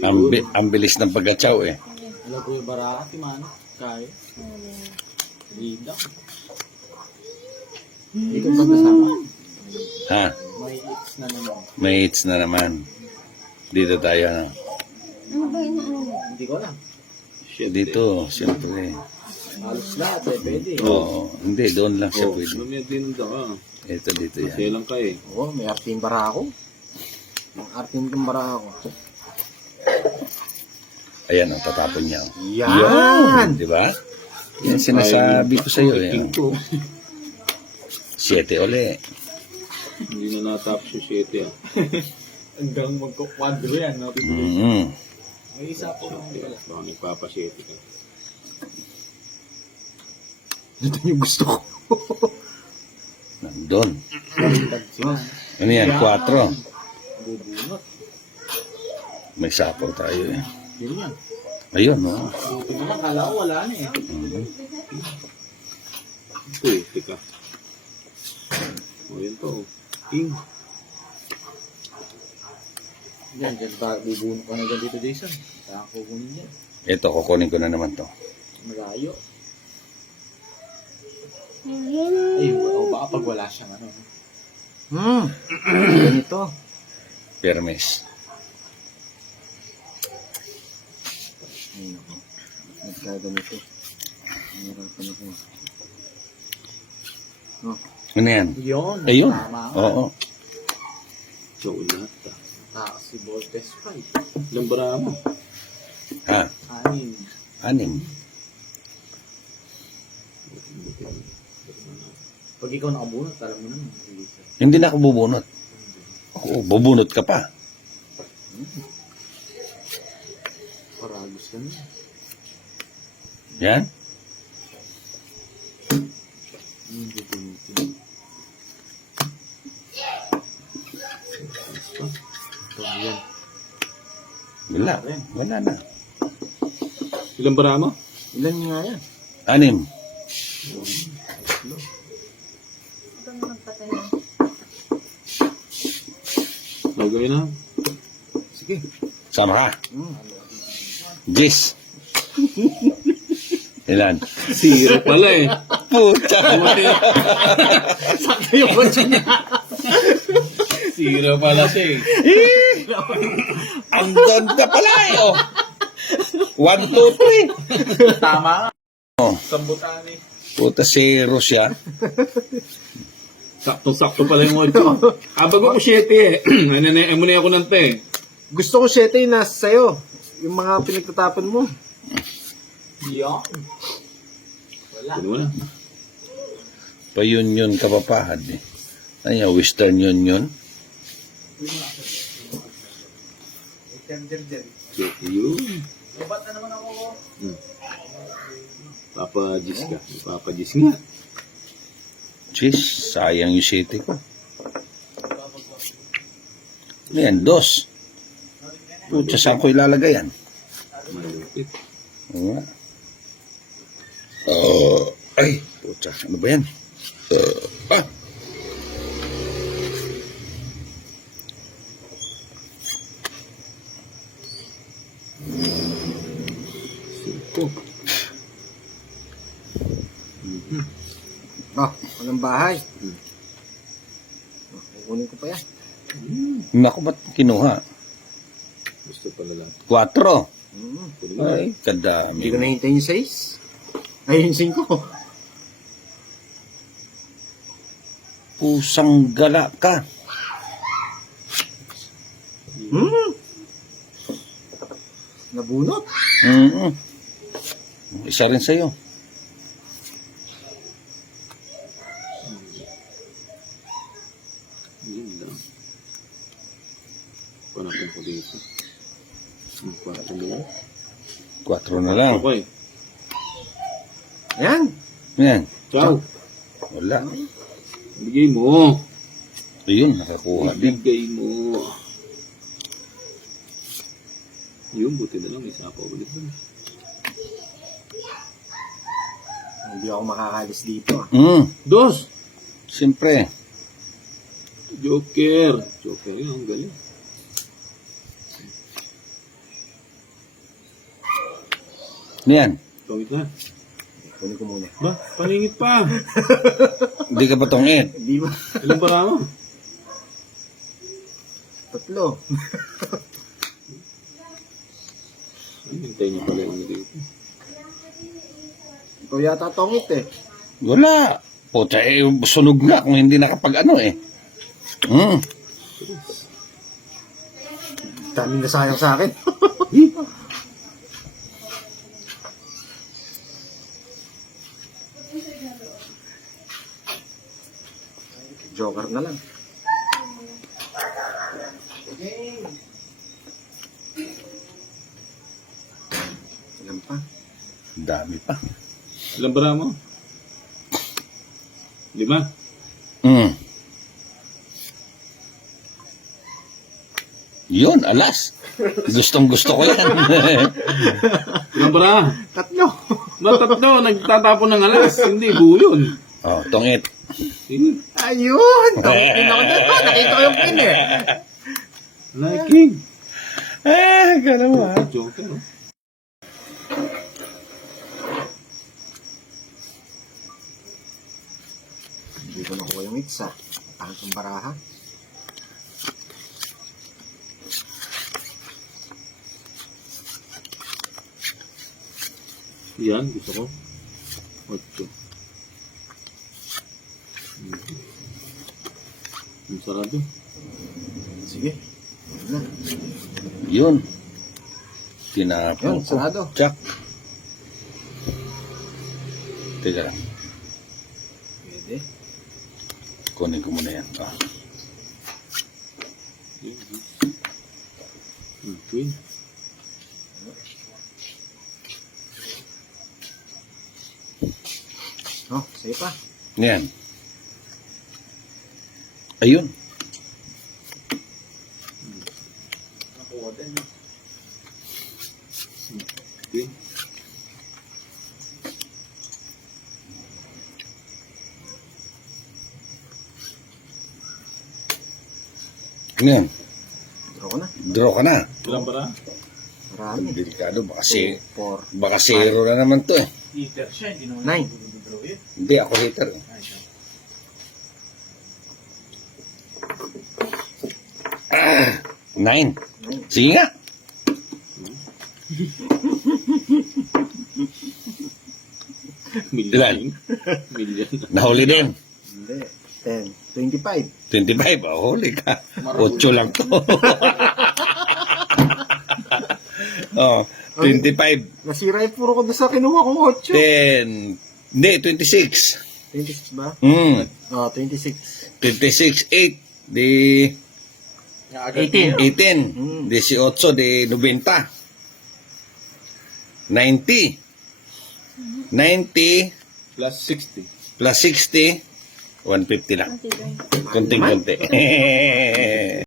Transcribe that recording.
Ang bilis ng pagkatsaw eh. Alam ko yung baraki man. Kaya. Rida. Hindi ko pagkasama. Ha? May hits na naman. May hits na naman. Dito tayo na. Ano ba yun? Hindi ko alam. Dito, siyempre. Halos lahat eh, pwede. Oo. Hindi, doon lang siya pwede. Lumiyad din ka. Ito, dito Kasi yan. lang ka eh. Oo, may arting barako. May arting kong barako. Ayan, ang tatapon niya. Yan! Di ba? Yan sinasabi ko sa iyo. King Yan. ko. 7 uli. Hindi na natapos yung 7 ah. Hanggang magkukwadro yan. No? May isa po. Baka nagpapa-7 ka. Ito yung gusto ko. Nandun. Sina. Ano yan? 4. Bubunot. May sapaw tayo eh. Yun yan. Ayun, no? Buti naman, kala ko wala na eh. Ito eh, tika. O yun to. King. Yan, dyan ba, bubunot ka na dyan dito, Jason. Saan ko kunin yan? Ito, kukunin ko na naman to. Malayo. Ayun. Ay, o baka pag wala siyang ano. Ganito. Permis. Ayun ako. Nagkaganito. Nahirapan ako. No. Ano yan? Yun. Ayun. Tama. Oo. So, lahat ah. Taas si Voltes 5. Ilang bara mo? Ha? 6. 6. Pag ikaw nakabunot, alam mo naman. Hindi na ako bubunot. Oo, bubunot ka pa. Paragos ka na. Yan? Bubunutin. Ito, yan. Wala. Wala na. Ilang bara mo? Ilan nga yan? 6. Ito na magpatay na. Lagay na. Sige. Sama ka. Jis. Ilan? Sira pala eh. Pucha. Sakto yung kotse niya. Sira pala siya eh. Ang ganda pala eh. Oh. 1, 2, 3. Tama nga. Oh. Sambutan eh. Puta, 0 siya. Sakto-sakto pala yung 8. Abag ako 7 eh. Ano muna ako ng 10. Gusto ko 7 yung nasa sa'yo. Yung mga pinagtatapon mo. Yan. Wala. Ano mo na? Pa-yun kapapahad eh. Ano yan? Western yun. So, yun. Ba't na naman ako? Papa-Gis ka. Papa-Gis nga. Jis, sayang yung city ko. Ano yan? 2. Pucha, saan ko ilalagay yan? Malupit. Oo nga. Ay, pucha, ano ba yan? Ah! Siko. Walang bahay. Kukunin ko pa yan. Naku, ba't kinuha? Gusto pala lang. 4. Kunin mo. Ay, kadami. Hindi ko nahintay yung 6. Ay, yung 5. Pusang gala ka. Nabunot. Isa rin sa'yo. Yun lang. Panapin ko dito. Ang kwarto mo. 4 na lang. Okay. Ayan. Yan. Ciao. Wala. Bigay mo. Ayun, nakakuha din. Bigay mo. Yun, buti na lang. Isa pa ulit dun. Hindi ako makakalis dito. Dos! Siyempre. Joker. Joker yun, ang galing. Yan. Tungit na. Kunin ko muna. Ba, paningit pa. Hindi ka ba tungit? Hindi ba? Ilan ba mo? 3. Ay, hintayin niyo pala yung dito. Ikaw yata tongit eh. Wala. Puta, sunog na kung hindi nakapag ano eh. Daming nasayang sa akin. Joker na lang. Ilan pa? Dami pa. Ilan ba mo? 5. Yun, alas. Gustong gusto ko yan. Ilan ba? 3. Matatlo, nagtatapon ng alas. Hindi, buo yun. Oh, tungit. Sige. Ayun! Tongit din ako dyan. Nakita ko yung pin eh. Liking. Ganun mo Joker, oh. Hindi ko nakuha yung itsa. Pangit yung baraha. Yan, gusto ko. 8. Ang sarado. Sige. Ayun na. Yun. Tinapon Yun, sarado. Jack. Teka lang. Pwede. Kunin ko muna yan. Ah. Queen. Oh, sige pa. Yan. Ayun. Nakuha din. Queen. Yan. Draw ko na. Draw ka na. Ilan ba? Marami. Delikado. Baka, 4, baka zero na naman to eh. 9. Hindi, ako hater. Ah, 9. Sige nga. Ilan? Million. Nahuli din. Hindi. 10. 25. 25. Oh, huli ka. 8 lang to. Oh, 25. Nasira yung puro ko doon sa kinuha kong 8. 10. Hindi, 26. 26 ba? Hmm. Oh, 26. 26, 8. Di 18. 18. 18, di 90. 90. 90 Plus 60. plus 60, 150 lang. Konti lang. Kunting-kunti.